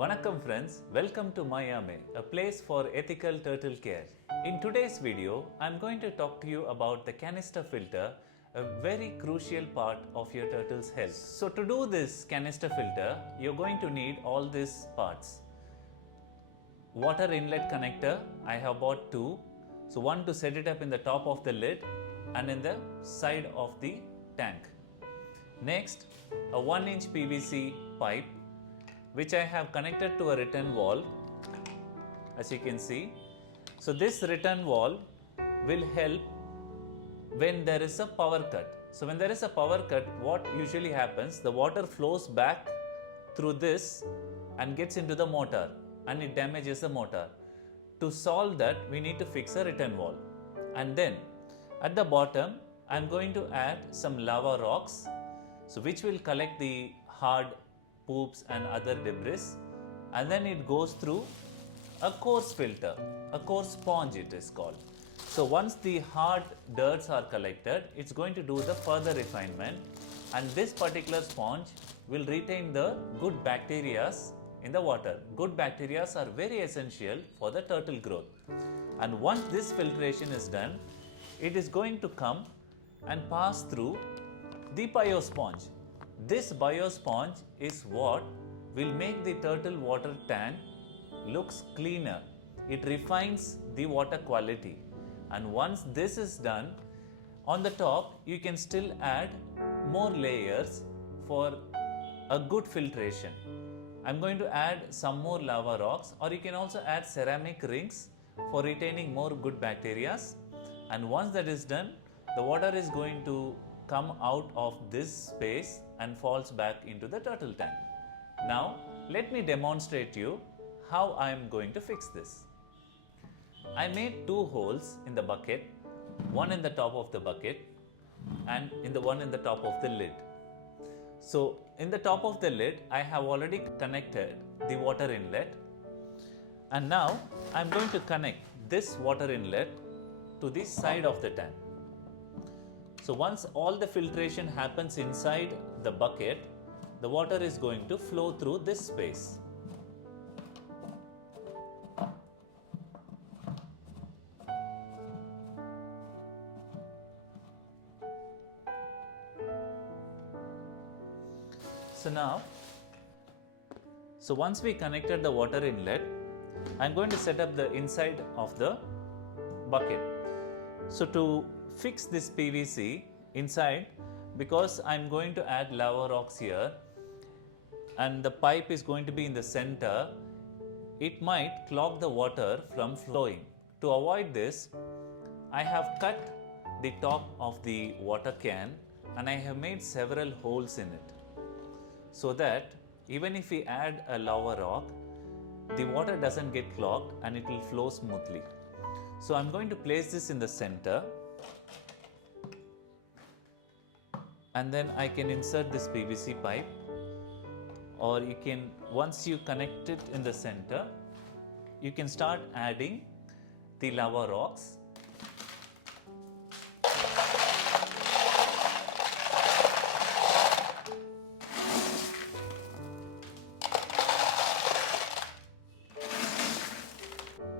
Vanakkam friends, welcome to Mayame, a place for ethical turtle care. In today's video, I'm going to talk to you about the canister filter, a very crucial part of your turtle's health. So to do this canister filter, you're going to need all these parts. Water inlet connector, I have bought two. So one to set it up in the top of the lid and in the side of the tank. Next, a 1-inch PVC pipe which I have connected to a return valve, as you can see. So this return valve will help when there is a power cut. So when there is a power cut, what usually happens, the water flows back through this and gets into the motor and it damages the motor. To solve that, we need to fix a return valve. And then at the bottom, I am going to add some lava rocks, so which will collect the hard poops and other debris, and then it goes through a coarse filter, a coarse sponge it is called. So once the hard dirts are collected, it's going to do the further refinement, and this particular sponge will retain the good bacteria in the water. Good bacteria are very essential for the turtle growth. And once this filtration is done, it is going to come and pass through the biosponge. This biosponge is what will make the turtle water tank looks cleaner. It refines the water quality. And once this is done, on the top you can still add more layers for a good filtration. I'm going to add some more lava rocks, or you can also add ceramic rings for retaining more good bacteria. And once that is done, the water is going to come out of this space and falls back into the turtle tank. Now let me demonstrate you how I am going to fix this. I made two holes in the bucket, one in the top of the bucket and in the one in the top of the lid. So in the top of the lid, I have already connected the water inlet, and now I am going to connect this water inlet to the side of the tank. So once all the filtration happens inside the bucket, the water is going to flow through this space. So once we connected the water inlet, I am going to set up the inside of the bucket. So to fix this PVC inside, because I am going to add lava rocks here and the pipe is going to be in the center, it might clog the water from flowing. To avoid this, I have cut the top of the water can and I have made several holes in it, so that even if we add a lava rock, the water doesn't get clogged and it will flow smoothly. So I'm going to place this in the center, and then I can insert this PVC pipe, or you can, once you connect it in the center, you can start adding the lava rocks.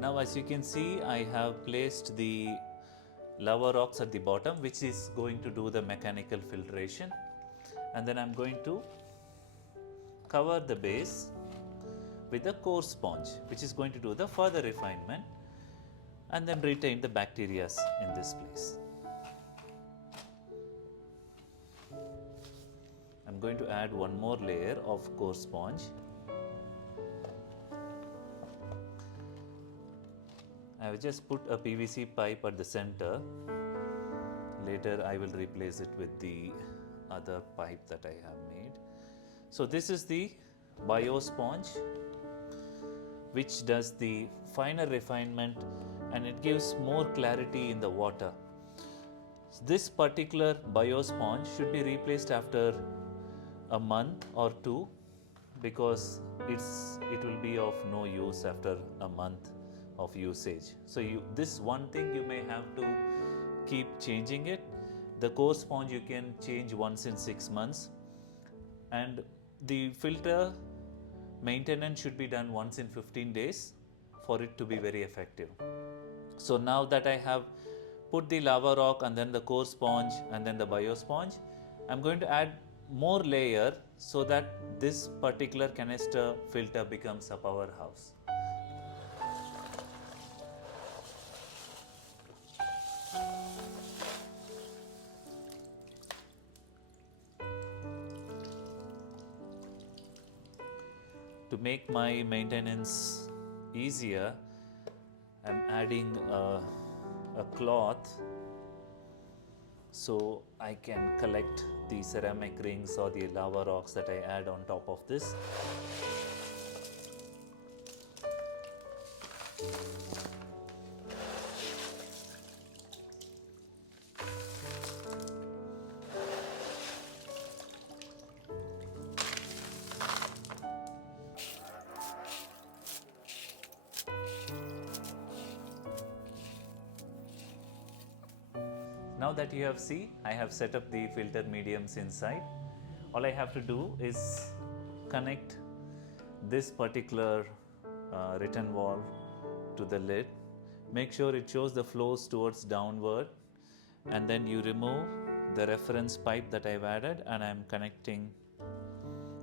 Now as you can see, I have placed the lava rocks at the bottom, which is going to do the mechanical filtration, and then I'm going to cover the base with a coarse sponge, which is going to do the further refinement and then retain the bacteria in this place. I'm going to add one more layer of coarse sponge. I have just put a PVC pipe at the center. Later I will replace it with the other pipe that I have made. So this is the bio sponge, which does the finer refinement and it gives more clarity in the water. This particular bio sponge should be replaced after a month or two, because it will be of no use after a month of usage. So this one thing you may have to keep changing it. The coarse sponge you can change once in 6 months, and the filter maintenance should be done once in 15 days for it to be very effective. So now that I have put the lava rock and then the core sponge and then the bio sponge, I'm going to add more layer so that this particular canister filter becomes a powerhouse. To make my maintenance easier, I'm adding a cloth so I can collect the ceramic rings or the lava rocks that I add on top of this. Now that you have seen, I have set up the filter mediums inside. All I have to do is connect this particular return valve to the lid. Make sure it shows the flows towards downward, and then you remove the reference pipe that I've added, and I'm connecting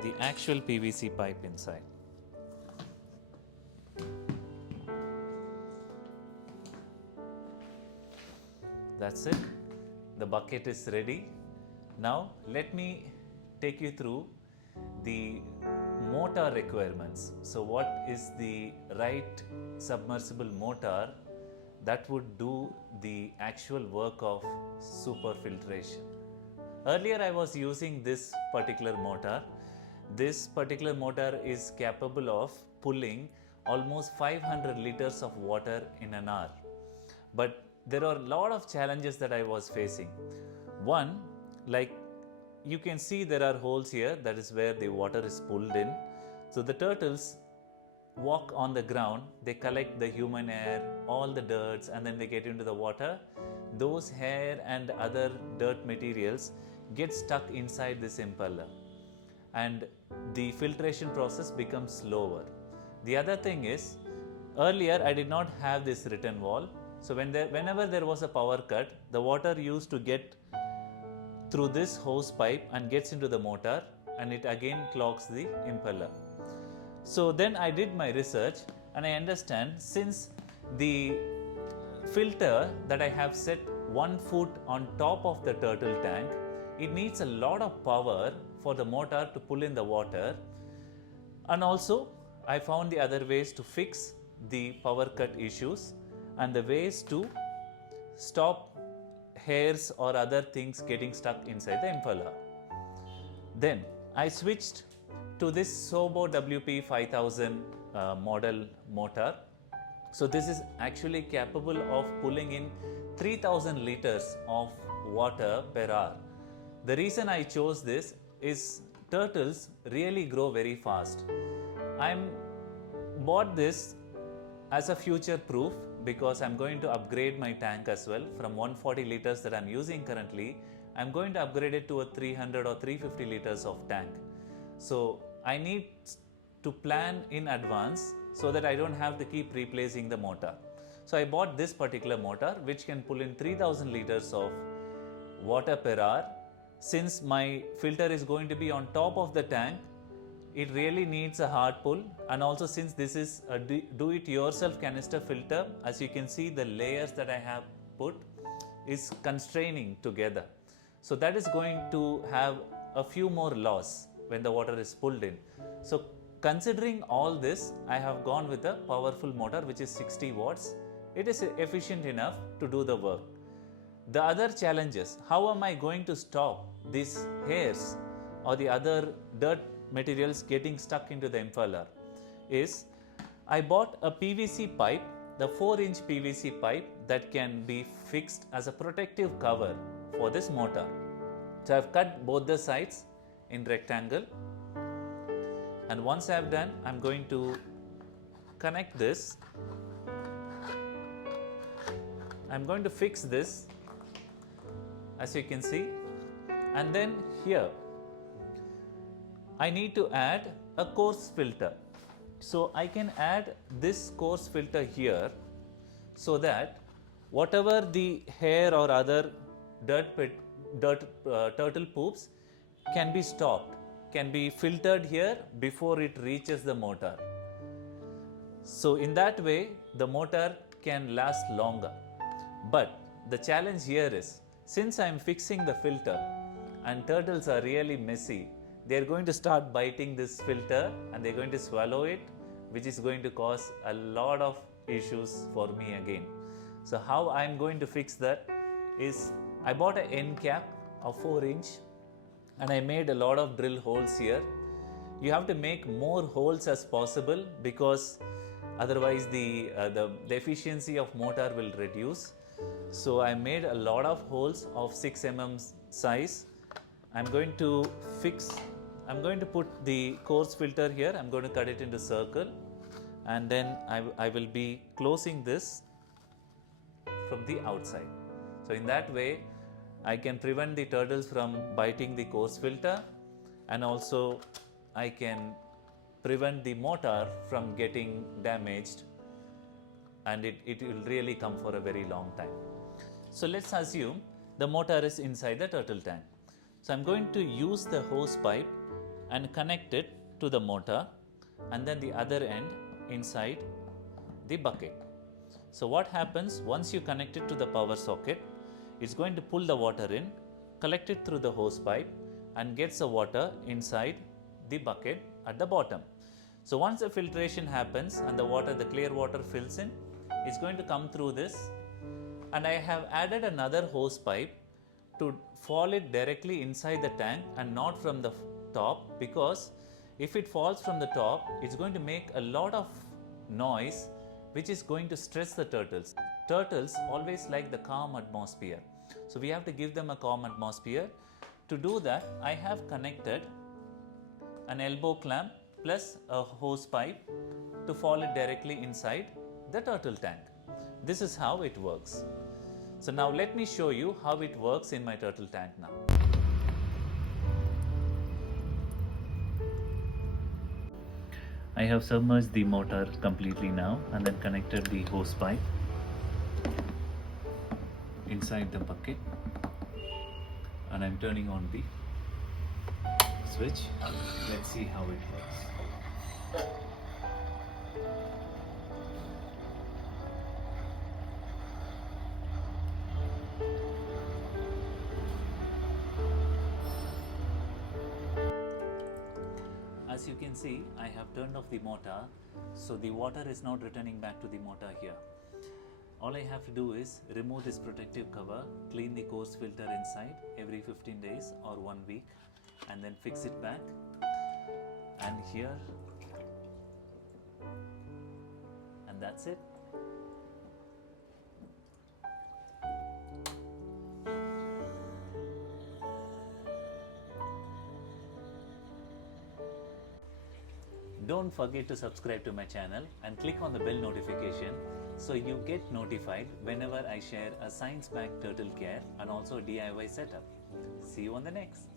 the actual PVC pipe inside. That's it. The bucket is ready. Now let me take you through the motor requirements. So what is the right submersible motor that would do the actual work of super filtration? Earlier I was using this particular motor. This particular motor is capable of pulling almost 500 liters of water in an hour. But there are a lot of challenges that I was facing. One, like you can see there are holes here, that is where the water is pulled in. So the turtles walk on the ground, they collect the human hair, all the dirts, and then they get into the water. Those hair and other dirt materials get stuck inside this impeller, and the filtration process becomes slower. The other thing is, earlier I did not have this return valve. So whenever there was a power cut, the water used to get through this hose pipe and gets into the motor, and it again clogs the impeller. So then I did my research, and I understand since the filter that I have set 1 foot on top of the turtle tank, it needs a lot of power for the motor to pull in the water. And also I found the other ways to fix the power cut issues and the ways to stop hairs or other things getting stuck inside the impeller. Then I switched to this Sobo WP5000 model motor. So this is actually capable of pulling in 3000 liters of water per hour. The reason I chose this is turtles really grow very fast. I'm bought this as a future proof because I'm going to upgrade my tank as well. From 140 liters that I'm using currently, I'm going to upgrade it to a 300 or 350 liters of tank. So I need to plan in advance so that I don't have to keep replacing the motor. So I bought this particular motor which can pull in 3000 liters of water per hour. Since my filter is going to be on top of the tank, it really needs a hard pull, and also since this is a do-it-yourself canister filter, as you can see the layers that I have put is constraining together. So that is going to have a few more loss when the water is pulled in. So considering all this, I have gone with a powerful motor which is 60 watts. It is efficient enough to do the work. The other challenges, how am I going to stop these hairs or the other dirt materials getting stuck into the impeller, is I bought a PVC pipe, the 4-inch PVC pipe that can be fixed as a protective cover for this motor. So I've cut both the sides in rectangle, and once I've done, I'm going to connect this. I'm going to fix this, as you can see, and then here I need to add a coarse filter. So I can add this coarse filter here so that whatever the hair or other turtle poops can be stopped, can be filtered here before it reaches the motor. So in that way the motor can last longer. But the challenge here is, since I am fixing the filter and turtles are really messy, they are going to start biting this filter and they are going to swallow it, which is going to cause a lot of issues for me again. So how I am going to fix that is, I bought an end cap of 4" and I made a lot of drill holes here. You have to make more holes as possible because otherwise the efficiency of motor will reduce. So I made a lot of holes of 6 mm size. I'm going to put the coarse filter here. I'm going to cut it into circle, and then I will be closing this from the outside. So in that way I can prevent the turtles from biting the coarse filter, and also I can prevent the motor from getting damaged, and it will really come for a very long time. So let's assume the motor is inside the turtle tank. So I'm going to use the hose pipe and connect it to the motor, and then the other end inside the bucket. So what happens once you connect it to the power socket, it's going to pull the water in, collect it through the hose pipe, and gets the water inside the bucket at the bottom. So once the filtration happens and the clear water fills in, it's going to come through this, and I have added another hose pipe to fall it directly inside the tank and not from the top, because if it falls from the top, it's going to make a lot of noise which is going to stress the turtles. Turtles always like the calm atmosphere, so we have to give them a calm atmosphere. To do that, I have connected an elbow clamp plus a hose pipe to fall it directly inside the turtle tank. This is how it works. So now let me show you how it works in my turtle tank now. I have submerged the motor completely now and then connected the hose pipe inside the bucket, and I'm turning on the switch. Let's see how it works. As you can see, I have turned off the motor, so the water is not returning back to the motor here. All I have to do is remove this protective cover, clean the coarse filter inside every 15 days or 1 week, and then fix it back. And here, and that's it. Don't forget to subscribe to my channel and click on the bell notification so you get notified whenever I share a science-backed turtle care and also DIY setup. See you on the next.